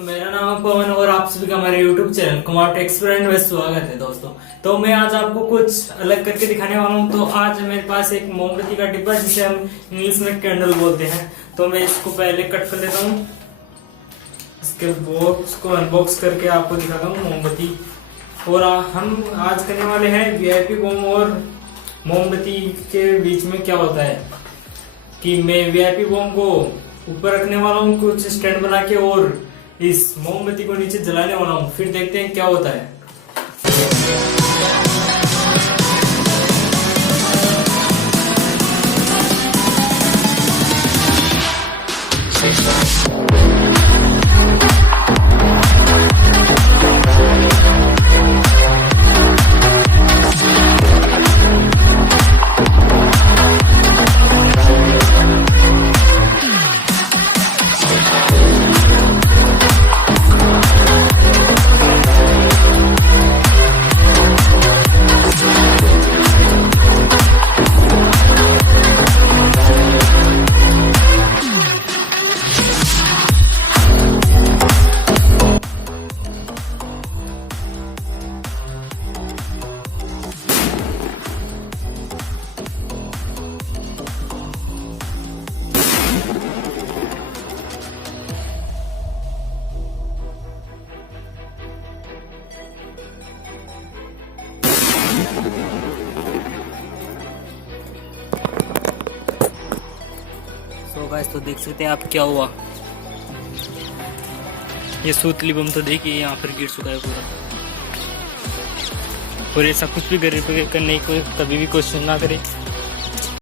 मेरा नाम है पवन और आप सभी का हमारे YouTube चैनल कुमावत एक्सप्रेंट में स्वागत है दोस्तों। तो मैं आज आपको कुछ अलग करके दिखाने वाला हूँ। तो आज मेरे पास एक मोमबत्ती का डिब्बा जिसे हम इंग्लिश में कैंडल बोलते हैं। तो मैं इसको पहले कट कर लेता हूँ। इसके बॉक्स को अनबॉक्स करके आपको दिखाता हूँ मोमबत्ती। और हम आज करने वाले हैं वीआईपी बम और मोमबत्ती के बीच में क्या होता है कि मैं वीआईपी बम को ऊपर रखने वाला हूँ कुछ स्टैंड बना के और इस मोमबत्ती को नीचे जलाने वाला हूँ। फिर देखते हैं क्या होता है। तो गाइस तो देख सकते हैं आप क्या हुआ। ये सूतली बम तो देखिए यहाँ पर गिर चुका है पूरा। और ऐसा कुछ भी करने की कभी भी कोशिश ना करें।